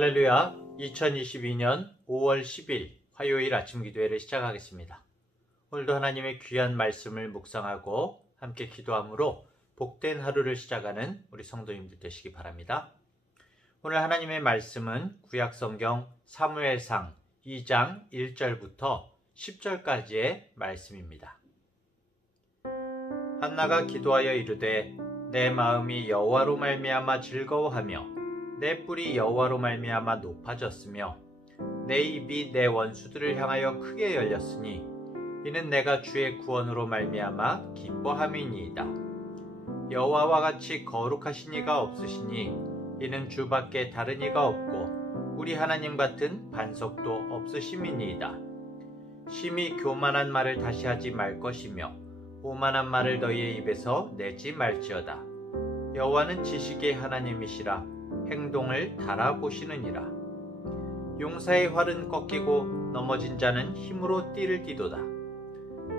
할렐루야. 2022년 5월 10일 화요일 아침 기도회를 시작하겠습니다. 오늘도 하나님의 귀한 말씀을 묵상하고 함께 기도함으로 복된 하루를 시작하는 우리 성도님들 되시기 바랍니다. 오늘 하나님의 말씀은 구약성경 사무엘상 2장 1절부터 10절까지의 말씀입니다. 한나가 기도하여 이르되 내 마음이 여호와로 말미암아 즐거워하며 내 뿔이 여호와로 말미암아 높아졌으며 내 입이 내 원수들을 향하여 크게 열렸으니 이는 내가 주의 구원으로 말미암아 기뻐함이니이다. 여호와와 같이 거룩하신 이가 없으시니 이는 주밖에 다른 이가 없고 우리 하나님 같은 반석도 없으심이니이다. 심히 교만한 말을 다시 하지 말 것이며 오만한 말을 너희의 입에서 내지 말지어다. 여호와는 지식의 하나님이시라 행동을 달아보시느니라. 용사의 활은 꺾이고 넘어진 자는 힘으로 띠를 띠도다.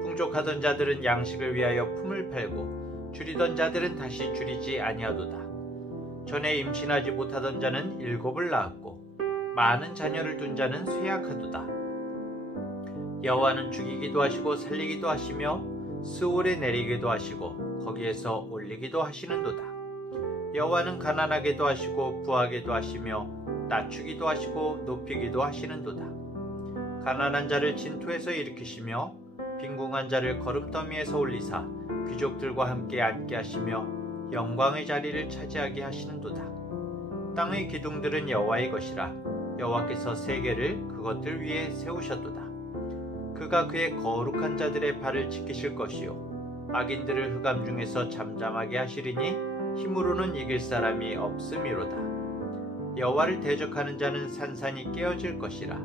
풍족하던 자들은 양식을 위하여 품을 팔고 줄이던 자들은 다시 줄이지 아니하도다. 전에 임신하지 못하던 자는 7을 낳았고 많은 자녀를 둔 자는 쇠약하도다. 여호와는 죽이기도 하시고 살리기도 하시며 스올에 내리기도 하시고 거기에서 올리기도 하시는도다. 여호와는 가난하게도 하시고 부하게도 하시며 낮추기도 하시고 높이기도 하시는도다. 가난한 자를 진토에서 일으키시며 빈궁한 자를 거름더미에서 올리사 귀족들과 함께 앉게 하시며 영광의 자리를 차지하게 하시는도다. 땅의 기둥들은 여호와의 것이라 여호와께서 세계를 그것들 위에 세우셨도다. 그가 그의 거룩한 자들의 발을 지키실 것이요 악인들을 흑암 중에서 잠잠하게 하시리니 힘으로는 이길 사람이 없음이로다. 여호와를 대적하는 자는 산산이 깨어질 것이라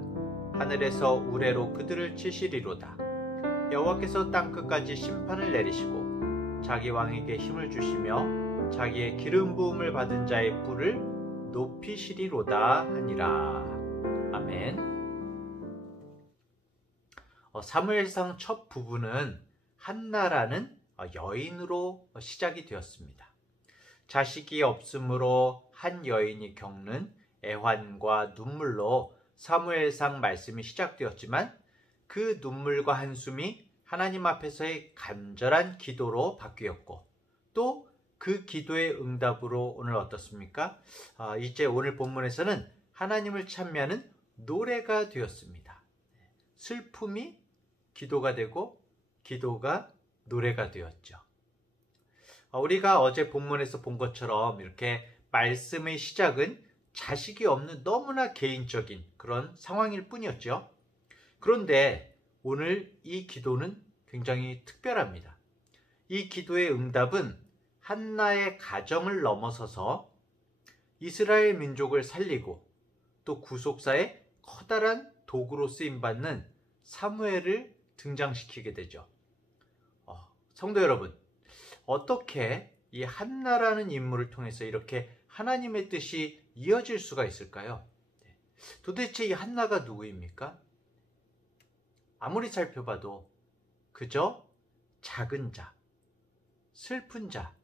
하늘에서 우레로 그들을 치시리로다. 여호와께서 땅끝까지 심판을 내리시고 자기 왕에게 힘을 주시며 자기의 기름 부음을 받은 자의 뿔을 높이시리로다 하니라. 아멘. 사무엘상 첫 부분은 한나라는 여인으로 시작이 되었습니다. 자식이 없으므로 한 여인이 겪는 애환과 눈물로 사무엘상 말씀이 시작되었지만 그 눈물과 한숨이 하나님 앞에서의 간절한 기도로 바뀌었고 또 그 기도의 응답으로 오늘 어떻습니까? 이제 오늘 본문에서는 하나님을 찬미하는 노래가 되었습니다. 슬픔이 기도가 되고 기도가 노래가 되었죠. 우리가 어제 본문에서 본 것처럼 이렇게 말씀의 시작은 자식이 없는 너무나 개인적인 그런 상황일 뿐이었죠. 그런데 오늘 이 기도는 굉장히 특별합니다. 이 기도의 응답은 한나의 가정을 넘어서서 이스라엘 민족을 살리고 또 구속사의 커다란 도구로 쓰임받는 사무엘을 등장시키게 되죠. 성도 여러분, 어떻게 이 한나라는 인물을 통해서 이렇게 하나님의 뜻이 이어질 수가 있을까요? 도대체 이 한나가 누구입니까? 아무리 살펴봐도 그저 작은 자, 슬픈 자,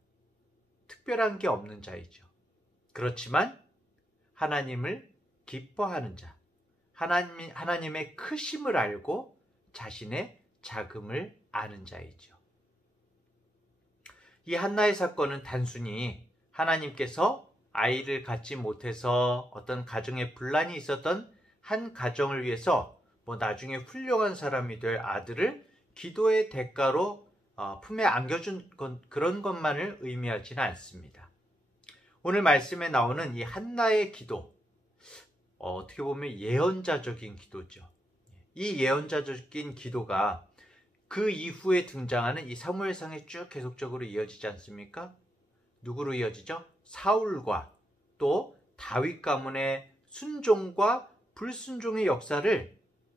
특별한 게 없는 자이죠. 그렇지만 하나님을 기뻐하는 자, 하나님의 크심을 알고 자신의 작음을 아는 자이죠. 이 한나의 사건은 단순히 하나님께서 아이를 갖지 못해서 어떤 가정에 분란이 있었던 한 가정을 위해서 나중에 훌륭한 사람이 될 아들을 기도의 대가로 품에 안겨준 그런 것만을 의미하지는 않습니다. 오늘 말씀에 나오는 이 한나의 기도, 어떻게 보면 예언자적인 기도죠. 이 예언자적인 기도가 그 이후에 등장하는 이 사무엘상에 쭉 계속적으로 이어지지 않습니까? 누구로 이어지죠? 사울과 또 다윗 가문의 순종과 불순종의 역사를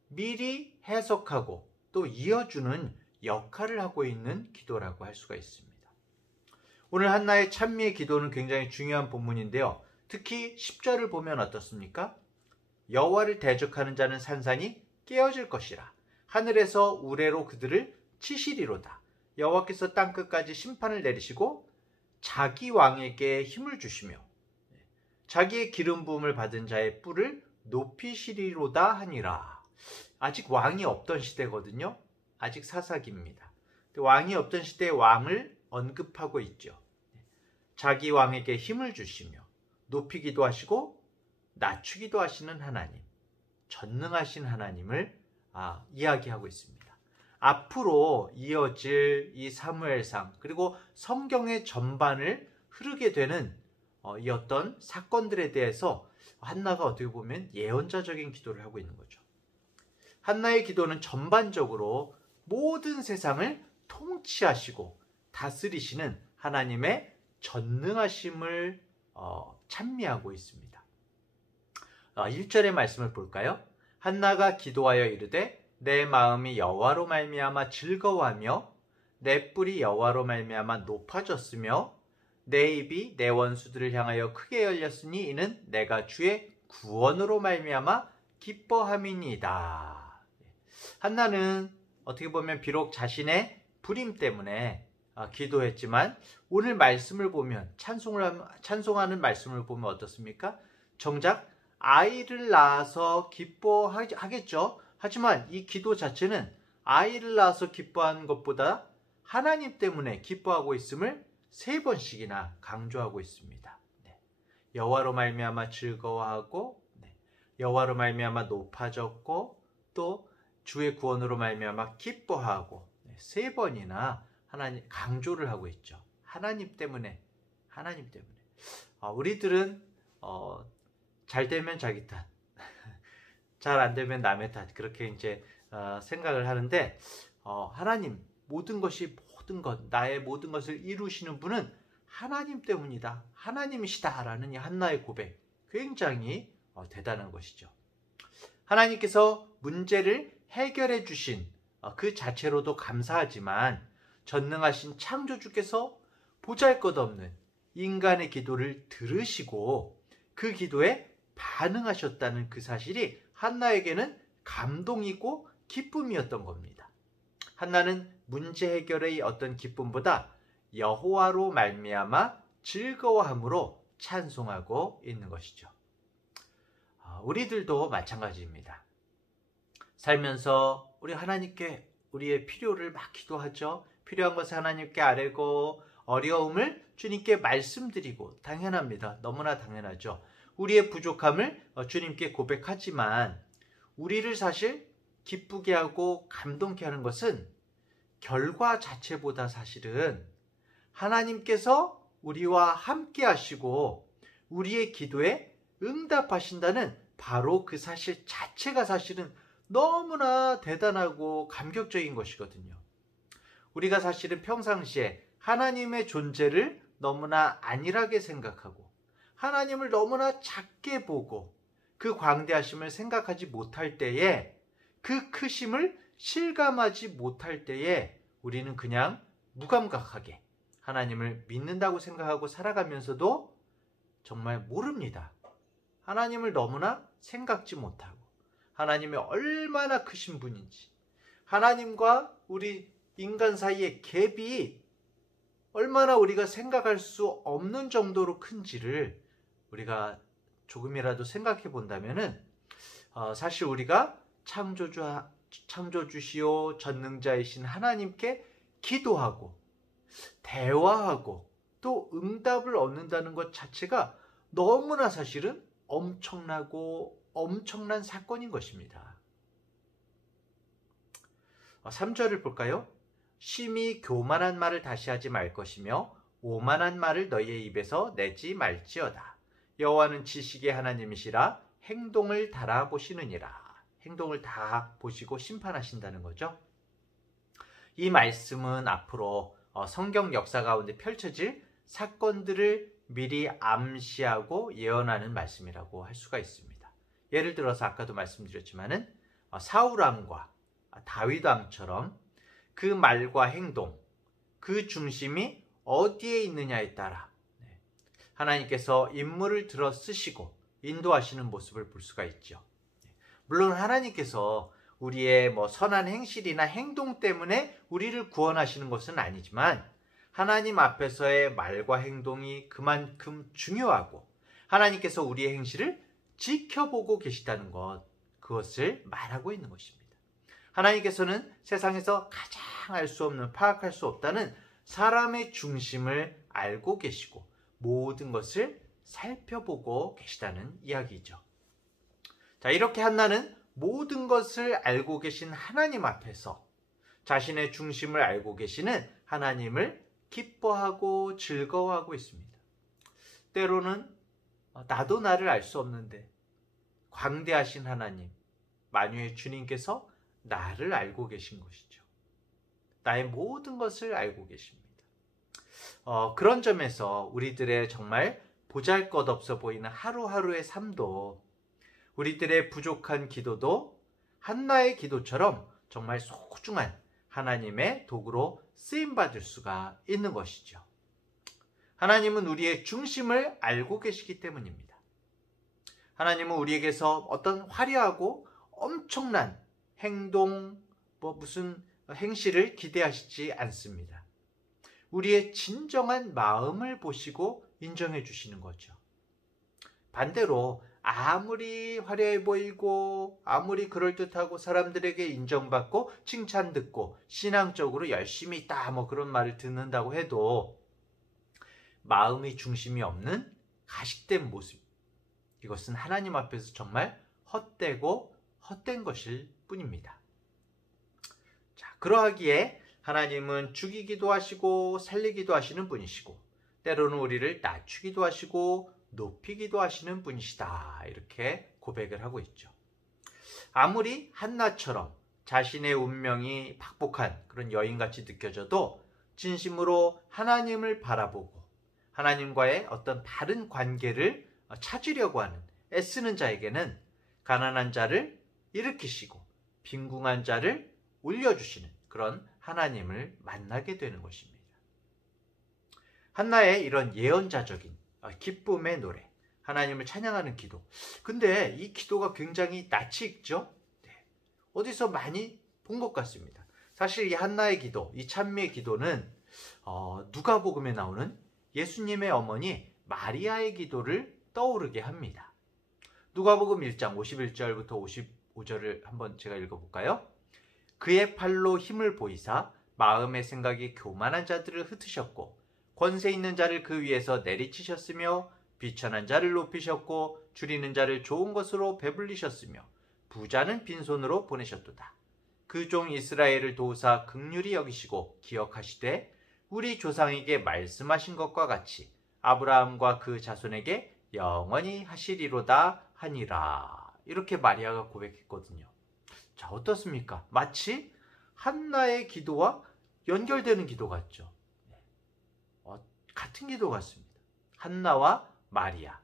미리 해석하고 또 이어주는 역할을 하고 있는 기도라고 할 수가 있습니다. 오늘 한나의 찬미의 기도는 굉장히 중요한 본문인데요. 특히 10절을 보면 어떻습니까? 여호와를 대적하는 자는 산산이 깨어질 것이라. 하늘에서 우레로 그들을 치시리로다. 여호와께서 땅끝까지 심판을 내리시고 자기 왕에게 힘을 주시며 자기의 기름 부음을 받은 자의 뿔을 높이시리로다 하니라. 아직 왕이 없던 시대거든요. 아직 사사기입니다. 왕이 없던 시대의 왕을 언급하고 있죠. 자기 왕에게 힘을 주시며 높이기도 하시고 낮추기도 하시는 하나님, 전능하신 하나님을 이야기하고 있습니다. 앞으로 이어질 이 사무엘상 그리고 성경의 전반을 흐르게 되는 이 어떤 사건들에 대해서 한나가 어떻게 보면 예언자적인 기도를 하고 있는 거죠. 한나의 기도는 전반적으로 모든 세상을 통치하시고 다스리시는 하나님의 전능하심을 찬미하고 있습니다. 1절의 말씀을 볼까요? 한나가 기도하여 이르되 내 마음이 여호와로 말미암아 즐거워하며 내 뿔이 여호와로 말미암아 높아졌으며 내 입이 내 원수들을 향하여 크게 열렸으니 이는 내가 주의 구원으로 말미암아 기뻐함이니이다. 한나는 어떻게 보면 비록 자신의 불임 때문에 기도했지만 오늘 말씀을 보면 찬송하는 말씀을 보면 어떻습니까? 정작 아이를 낳아서 기뻐하겠죠. 하지만 이 기도 자체는 아이를 낳아서 기뻐하는 것보다 하나님 때문에 기뻐하고 있음을 3번씩이나 강조하고 있습니다. 여호와로 말미암아 즐거워하고 여호와로 말미암아 높아졌고 또 주의 구원으로 말미암아 기뻐하고 3번이나 하나님 강조를 하고 있죠. 하나님 때문에. 우리들은 잘 되면 자기 탓, 잘 안 되면 남의 탓 그렇게 이제 생각을 하는데 하나님 모든 나의 모든 것을 이루시는 분은 하나님 때문이다. 하나님이시다라는 이 한나의 고백 굉장히 대단한 것이죠. 하나님께서 문제를 해결해 주신 그 자체로도 감사하지만 전능하신 창조주께서 보잘것없는 인간의 기도를 들으시고 그 기도에 반응하셨다는 그 사실이 한나에게는 감동이고 기쁨이었던 겁니다. 한나는 문제 해결의 어떤 기쁨보다 여호와로 말미암아 즐거워함으로 찬송하고 있는 것이죠. 우리들도 마찬가지입니다. 살면서 우리 하나님께 우리의 필요를 막 기도하죠. 필요한 것을 하나님께 아뢰고 어려움을 주님께 말씀드리고 당연합니다. 너무나 당연하죠. 우리의 부족함을 주님께 고백하지만 우리를 사실 기쁘게 하고 감동케 하는 것은 결과 자체보다 사실은 하나님께서 우리와 함께 하시고 우리의 기도에 응답하신다는 바로 그 사실 자체가 사실은 너무나 대단하고 감격적인 것이거든요. 우리가 사실은 평상시에 하나님의 존재를 너무나 안일하게 생각하고 하나님을 너무나 작게 보고 그 광대하심을 생각하지 못할 때에 그 크심을 실감하지 못할 때에 우리는 그냥 무감각하게 하나님을 믿는다고 생각하고 살아가면서도 정말 모릅니다. 하나님을 너무나 생각지 못하고 하나님이 얼마나 크신 분인지 하나님과 우리 인간 사이의 갭이 얼마나 우리가 생각할 수 없는 정도로 큰지를 우리가 조금이라도 생각해 본다면은 사실 우리가 창조주시오 전능자이신 하나님께 기도하고 대화하고 또 응답을 얻는다는 것 자체가 너무나 사실은 엄청난 사건인 것입니다. 3절을 볼까요? 심히 교만한 말을 다시 하지 말 것이며 오만한 말을 너희의 입에서 내지 말지어다. 여호와는 지식의 하나님이시라 행동을 달아보시느니라. 행동을 다 보시고 심판하신다는 거죠. 이 말씀은 앞으로 성경 역사 가운데 펼쳐질 사건들을 미리 암시하고 예언하는 말씀이라고 할 수가 있습니다. 예를 들어서 아까도 말씀드렸지만은 사울왕과 다윗왕처럼 그 말과 행동, 그 중심이 어디에 있느냐에 따라 하나님께서 인물을 들어 쓰시고 인도하시는 모습을 볼 수가 있죠. 물론 하나님께서 우리의 선한 행실이나 행동 때문에 우리를 구원하시는 것은 아니지만 하나님 앞에서의 말과 행동이 그만큼 중요하고 하나님께서 우리의 행실을 지켜보고 계시다는 것, 그것을 말하고 있는 것입니다. 하나님께서는 세상에서 가장 알 수 없는, 파악할 수 없다는 사람의 중심을 알고 계시고 모든 것을 살펴보고 계시다는 이야기죠. 자, 이렇게 한나는 모든 것을 알고 계신 하나님 앞에서 자신의 중심을 알고 계시는 하나님을 기뻐하고 즐거워하고 있습니다. 때로는 나도 나를 알 수 없는데 광대하신 하나님, 만유의 주님께서 나를 알고 계신 것이죠. 나의 모든 것을 알고 계십니다. 그런 점에서 우리들의 정말 보잘것없어 보이는 하루하루의 삶도, 우리들의 부족한 기도도 한나의 기도처럼 정말 소중한 하나님의 도구로 쓰임받을 수가 있는 것이죠. 하나님은 우리의 중심을 알고 계시기 때문입니다. 하나님은 우리에게서 어떤 화려하고 엄청난 행동, 무슨 행실을 기대하시지 않습니다. 우리의 진정한 마음을 보시고 인정해 주시는 거죠. 반대로 아무리 화려해 보이고 아무리 그럴듯하고 사람들에게 인정받고 칭찬 듣고 신앙적으로 열심히 있다 그런 말을 듣는다고 해도 마음의 중심이 없는 가식된 모습, 이것은 하나님 앞에서 정말 헛되고 헛된 것일 뿐입니다. 자, 그러하기에 하나님은 죽이기도 하시고 살리기도 하시는 분이시고 때로는 우리를 낮추기도 하시고 높이기도 하시는 분이시다, 이렇게 고백을 하고 있죠. 아무리 한나처럼 자신의 운명이 팍복한 그런 여인같이 느껴져도 진심으로 하나님을 바라보고 하나님과의 어떤 바른 관계를 찾으려고 하는 애쓰는 자에게는 가난한 자를 일으키시고 빈궁한 자를 올려주시는 그런 하나님을 만나게 되는 것입니다. 한나의 이런 예언자적인 기쁨의 노래, 하나님을 찬양하는 기도. 근데 이 기도가 굉장히 낯이 익죠? 네. 어디서 많이 본 것 같습니다. 사실 이 한나의 기도, 이 찬미의 기도는 누가복음에 나오는 예수님의 어머니 마리아의 기도를 떠오르게 합니다. 누가복음 1장 51절부터 55절을 한번 제가 읽어볼까요? 그의 팔로 힘을 보이사 마음의 생각이 교만한 자들을 흩으셨고 권세 있는 자를 그 위에서 내리치셨으며 비천한 자를 높이셨고 줄이는 자를 좋은 것으로 배불리셨으며 부자는 빈손으로 보내셨도다. 그 종 이스라엘을 도우사 긍휼히 여기시고 기억하시되 우리 조상에게 말씀하신 것과 같이 아브라함과 그 자손에게 영원히 하시리로다 하니라. 이렇게 마리아가 고백했거든요. 자, 어떻습니까? 마치 한나의 기도와 연결되는 기도 같죠. 같은 기도 같습니다. 한나와 마리아.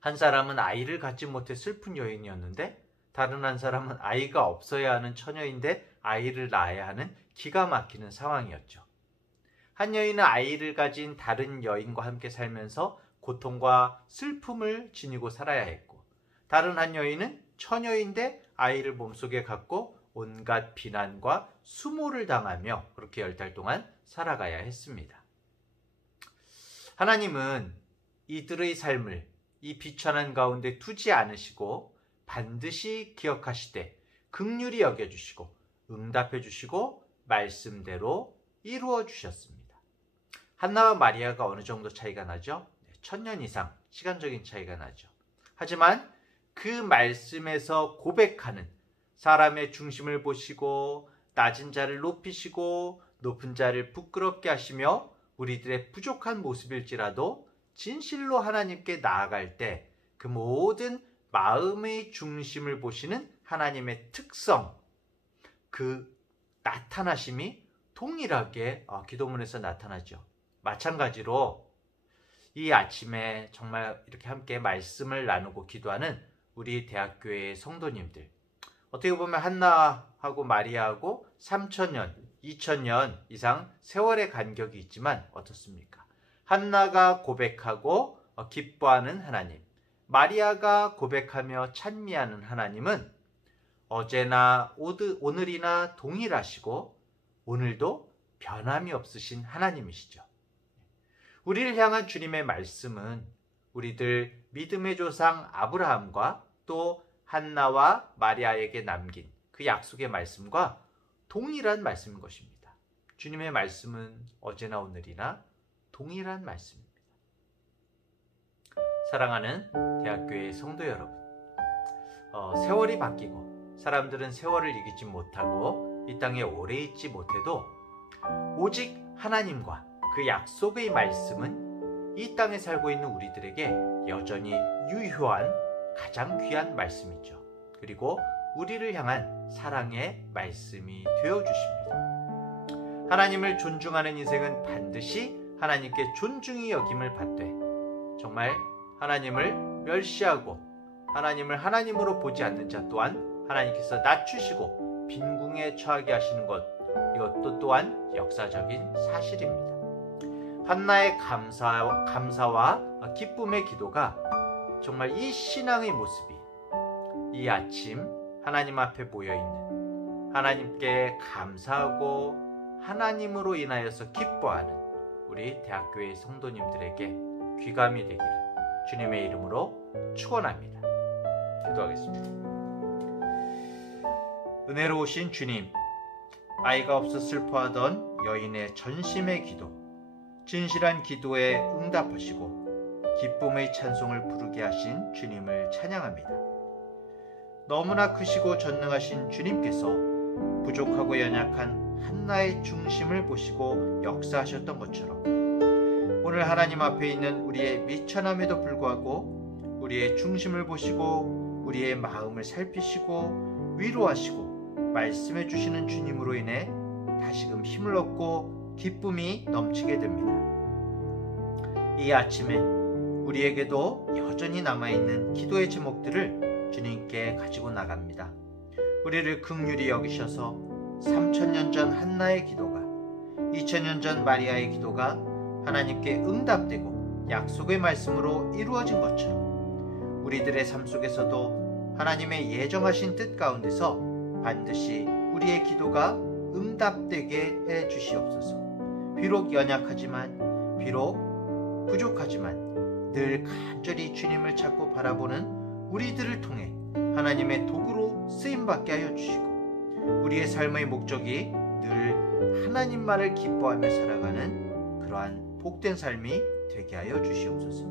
한 사람은 아이를 갖지 못해 슬픈 여인이었는데 다른 한 사람은 아이가 없어야 하는 처녀인데 아이를 낳아야 하는 기가 막히는 상황이었죠. 한 여인은 아이를 가진 다른 여인과 함께 살면서 고통과 슬픔을 지니고 살아야 했고, 다른 한 여인은 처녀인데 아이를 몸속에 갖고 온갖 비난과 수모를 당하며 그렇게 10달 동안 살아가야 했습니다. 하나님은 이들의 삶을 이 비천한 가운데 두지 않으시고 반드시 기억하시되 긍휼히 여겨주시고 응답해 주시고 말씀대로 이루어 주셨습니다. 한나와 마리아가 어느 정도 차이가 나죠? 1000년 이상 시간적인 차이가 나죠. 하지만 그 말씀에서 고백하는 사람의 중심을 보시고 낮은 자를 높이시고 높은 자를 부끄럽게 하시며 우리들의 부족한 모습일지라도 진실로 하나님께 나아갈 때 그 모든 마음의 중심을 보시는 하나님의 특성, 그 나타나심이 동일하게 기도문에서 나타나죠. 마찬가지로 이 아침에 정말 이렇게 함께 말씀을 나누고 기도하는 우리 대학교의 성도님들, 어떻게 보면 한나하고 마리아하고 3000년, 2000년 이상 세월의 간격이 있지만 어떻습니까? 한나가 고백하고 기뻐하는 하나님, 마리아가 고백하며 찬미하는 하나님은 어제나 오늘이나 동일하시고 오늘도 변함이 없으신 하나님이시죠. 우리를 향한 주님의 말씀은 우리들 믿음의 조상 아브라함과 또 한나와 마리아에게 남긴 그 약속의 말씀과 동일한 말씀인 것입니다. 주님의 말씀은 어제나 오늘이나 동일한 말씀입니다. 사랑하는 대학교의 성도 여러분, 세월이 바뀌고 사람들은 세월을 이기지 못하고 이 땅에 오래 있지 못해도 오직 하나님과 그 약속의 말씀은 이 땅에 살고 있는 우리들에게 여전히 유효한 가장 귀한 말씀이죠. 그리고 우리를 향한 사랑의 말씀이 되어주십니다. 하나님을 존중하는 인생은 반드시 하나님께 존중이 여김을 받되 정말 하나님을 멸시하고 하나님을 하나님으로 보지 않는 자 또한 하나님께서 낮추시고 빈궁에 처하게 하시는 것, 이것도 또한 역사적인 사실입니다. 한나의 감사와 기쁨의 기도가 정말 이 신앙의 모습이 이 아침 하나님 앞에 모여있는 하나님께 감사하고 하나님으로 인하여서 기뻐하는 우리 대학교의 성도님들에게 귀감이 되기를 주님의 이름으로 축원합니다. 기도하겠습니다. 은혜로우신 주님, 아이가 없어 슬퍼하던 여인의 전심의 기도, 진실한 기도에 응답하시고 기쁨의 찬송을 부르게 하신 주님을 찬양합니다. 너무나 크시고 전능하신 주님께서 부족하고 연약한 한나의 중심을 보시고 역사하셨던 것처럼 오늘 하나님 앞에 있는 우리의 미천함에도 불구하고 우리의 중심을 보시고 우리의 마음을 살피시고 위로하시고 말씀해 주시는 주님으로 인해 다시금 힘을 얻고 기쁨이 넘치게 됩니다. 이 아침에 우리에게도 여전히 남아있는 기도의 제목들을 주님께 가지고 나갑니다. 우리를 긍휼히 여기셔서 3000년 전 한나의 기도가 2000년 전 마리아의 기도가 하나님께 응답되고 약속의 말씀으로 이루어진 것처럼 우리들의 삶 속에서도 하나님의 예정하신 뜻 가운데서 반드시 우리의 기도가 응답되게 해 주시옵소서. 비록 연약하지만 비록 부족하지만 늘 간절히 주님을 찾고 바라보는 우리들을 통해 하나님의 도구로 쓰임받게 하여 주시고 우리의 삶의 목적이 늘 하나님만을 기뻐하며 살아가는 그러한 복된 삶이 되게 하여 주시옵소서.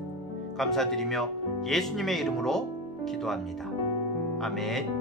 감사드리며 예수님의 이름으로 기도합니다. 아멘.